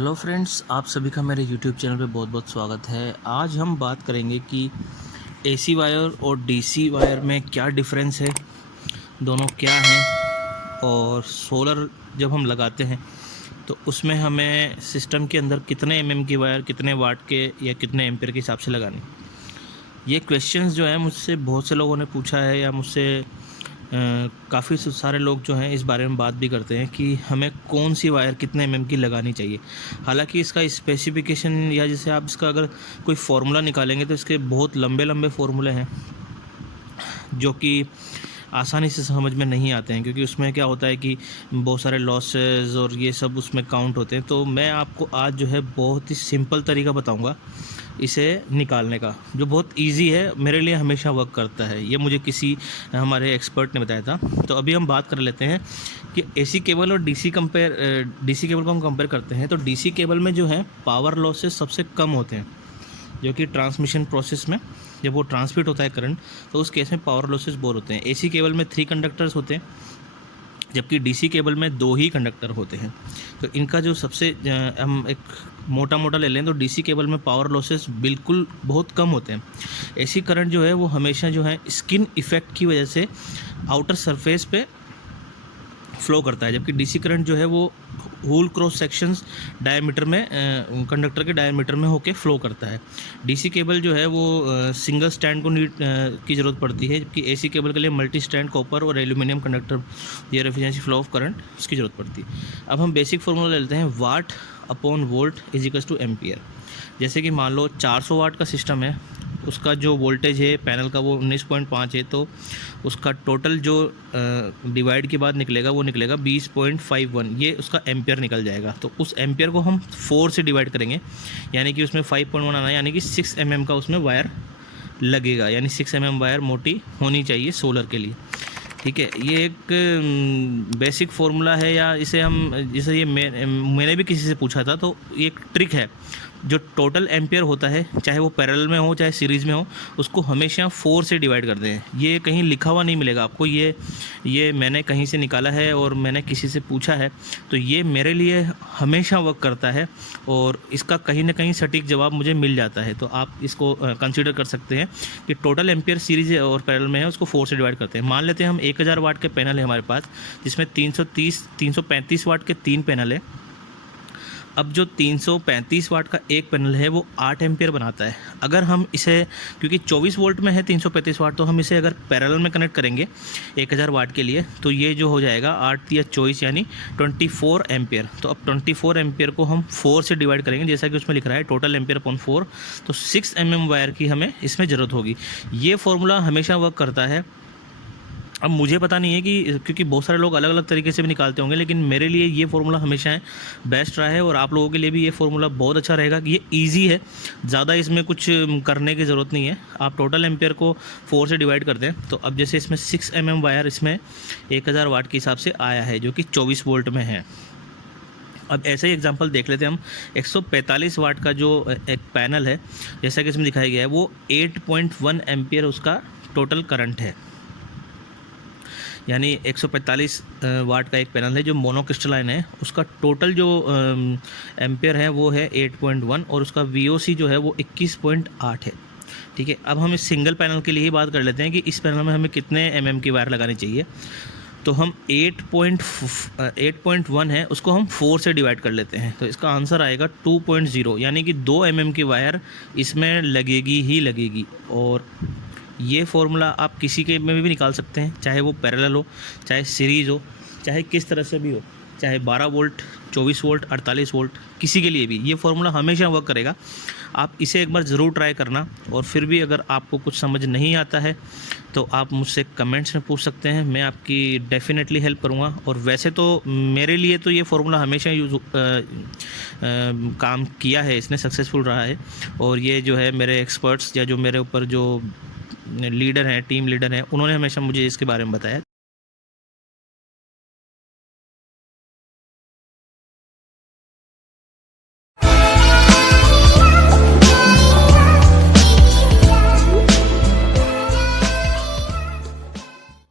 Hello friends, आप सभी का मेरे यूट्यूब चैनल पे बहुत बहुत स्वागत है। आज हम बात करेंगे कि एसी वायर और डीसी वायर में क्या डिफरेंस है, दोनों क्या हैं, और सोलर जब हम लगाते हैं तो उसमें हमें सिस्टम के अंदर कितने एमएम की वायर, कितने वाट के या कितने एम्पियर के हिसाब से लगानी। ये क्वेश्चंस जो हैं मुझसे बहुत से लोगों ने पूछा है, या मुझसे काफ़ी सारे लोग जो हैं इस बारे में बात भी करते हैं कि हमें कौन सी वायर कितने एमएम की लगानी चाहिए। हालांकि इसका स्पेसिफिकेशन या जैसे आप इसका अगर कोई फार्मूला निकालेंगे तो इसके बहुत लंबे लंबे फार्मूले हैं जो कि आसानी से समझ में नहीं आते हैं, क्योंकि उसमें क्या होता है कि बहुत सारे लॉसेस और ये सब उसमें काउंट होते हैं। तो मैं आपको आज जो है बहुत ही सिंपल तरीका बताऊंगा इसे निकालने का, जो बहुत इजी है, मेरे लिए हमेशा वर्क करता है। ये मुझे किसी हमारे एक्सपर्ट ने बताया था। तो अभी हम बात कर लेते हैं कि एसी केबल और डीसी केबल को हम कंपेयर करते हैं। तो डीसी केबल में जो है पावर लॉसेस सबसे कम होते हैं, जो कि ट्रांसमिशन प्रोसेस में जब वो ट्रांसमिट होता है करंट, तो उस केस में पावर लॉसेस बहुत होते हैं। एसी केबल में 3 कंडक्टर्स होते हैं, जबकि डीसी केबल में 2 ही कंडक्टर होते हैं। तो इनका जो सबसे हम एक मोटा मोटा ले लें तो डीसी केबल में पावर लॉसेस बिल्कुल बहुत कम होते हैं। एसी करंट जो है वो हमेशा जो है स्किन इफेक्ट की वजह से आउटर सरफेस पे फ्लो करता है, जबकि डीसी करंट जो है वो होल क्रॉस सेक्शंस डायमीटर में कंडक्टर के डायमीटर में होके फ्लो करता है। डीसी केबल जो है वो सिंगल स्टैंड को की ज़रूरत पड़ती है, जबकि एसी केबल के लिए मल्टी स्टैंड कॉपर और एल्यूमिनियम कंडक्टर या एफिशिएंसी फ्लो ऑफ करंट इसकी ज़रूरत पड़ती है। अब हम बेसिक फार्मूला ले लेते हैं, watt upon volt is equals to ampere. जैसे कि मान लो 400 वाट का सिस्टम है, उसका जो वोल्टेज है पैनल का वो 19.5 है, तो उसका टोटल जो डिवाइड के बाद निकलेगा वो निकलेगा 20.51, ये उसका एम्पियर निकल जाएगा। तो उस एम्पियर को हम 4 से डिवाइड करेंगे, यानी कि उसमें 5.1 आना है, यानी कि 6 mm का उसमें वायर लगेगा, यानी 6 mm वायर मोटी होनी चाहिए सोलर के लिए। ठीक है, ये एक बेसिक फार्मूला है, या इसे हम जैसे ये मैंने भी किसी से पूछा था, तो ये एक ट्रिक है। जो टोटल एम्पियर होता है, चाहे वो पैरेलल में हो चाहे सीरीज़ में हो, उसको हमेशा 4 से डिवाइड कर दें। ये कहीं लिखा हुआ नहीं मिलेगा आपको, ये मैंने कहीं से निकाला है और मैंने किसी से पूछा है, तो ये मेरे लिए हमेशा वर्क करता है और इसका कहीं ना कहीं सटीक जवाब मुझे मिल जाता है। तो आप इसको कंसीडर कर सकते हैं कि टोटल एम्पियर सीरीज और पैरेलल में है, उसको 4 से डिवाइड करते हैं। मान लेते हैं हम 1000 वाट के पैनल है हमारे पास, जिसमें 335 वाट के 3 पैनल है। अब जो 335 वाट का एक पैनल है वो 8 एम्पियर बनाता है। अगर हम इसे, क्योंकि 24 वोल्ट में है 335 वाट, तो हम इसे अगर पैरेलल में कनेक्ट करेंगे 1000 वाट के लिए, तो ये जो हो जाएगा 8 या 24 यानी 24 एम्पियर। तो अब 24 एम्पियर को हम 4 से डिवाइड करेंगे, जैसा कि उसमें लिख रहा है टोटल एम्पियर अपॉन 4, तो 6 mm वायर की हमें इसमें ज़रूरत होगी। ये फार्मूला हमेशा वर्क करता है। अब मुझे पता नहीं है कि, क्योंकि बहुत सारे लोग अलग अलग तरीके से भी निकालते होंगे, लेकिन मेरे लिए ये फार्मूला हमेशा बेस्ट रहा है, और आप लोगों के लिए भी ये फार्मूला बहुत अच्छा रहेगा कि ये इजी है, ज़्यादा इसमें कुछ करने की ज़रूरत नहीं है। आप टोटल एम्पियर को 4 से डिवाइड कर दें, तो अब जैसे इसमें 6 mm वायर इसमें 1000 वाट के हिसाब से आया है, जो कि 24 वोल्ट में है। अब ऐसे ही एग्जांपल देख लेते हैं हम। 145 वाट का जो एक पैनल है, जैसा कि इसमें दिखाया गया है, वो 8.1 एम्पियर उसका टोटल करंट है, यानी 145 वाट का एक पैनल है जो मोनोक्रिस्टलाइन है। उसका टोटल जो एम्पियर है वो है 8.1, और उसका VOC जो है वो 21.8 है। ठीक है, अब हम इस सिंगल पैनल के लिए ही बात कर लेते हैं कि इस पैनल में हमें कितने mm की वायर लगानी चाहिए। तो हम 8.1 है, उसको हम 4 से डिवाइड कर लेते हैं, तो इसका आंसर आएगा 2.0, यानी कि 2 mm की वायर इसमें लगेगी ही लगेगी। और ये फार्मूला आप किसी के में भी निकाल सकते हैं, चाहे वो पैरेलल हो, चाहे सीरीज़ हो, चाहे किस तरह से भी हो, चाहे 12 वोल्ट, 24 वोल्ट, 48 वोल्ट, किसी के लिए भी ये फार्मूला हमेशा वर्क करेगा। आप इसे एक बार ज़रूर ट्राई करना, और फिर भी अगर आपको कुछ समझ नहीं आता है तो आप मुझसे कमेंट्स में पूछ सकते हैं, मैं आपकी डेफिनेटली हेल्प करूँगा। और वैसे तो मेरे लिए तो ये फार्मूला हमेशा काम किया है, इसने सक्सेसफुल रहा है। और ये जो है मेरे एक्सपर्ट्स या जो मेरे ऊपर जो लीडर हैं, टीम लीडर हैं, उन्होंने हमेशा मुझे इसके बारे में बताया।